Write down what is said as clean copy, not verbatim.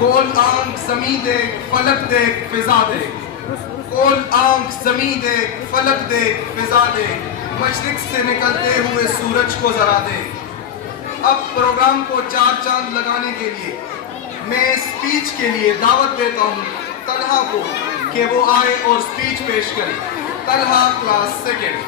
کول آنکھ زمیں دیکھ فلک دیکھ فضا دیکھ، کول آنکھ زمیں دیکھ فلک دیکھ فضا دیکھ، مشرق سے نکلتے ہوئے سورج کو ذرا دیکھ۔ اب پروگرام کو چار چاند لگانے کے لیے میں اسپیچ کے لیے دعوت دیتا ہوں طلحہ کو کہ وہ آئے اور اسپیچ پیش کرے۔ Talha class second.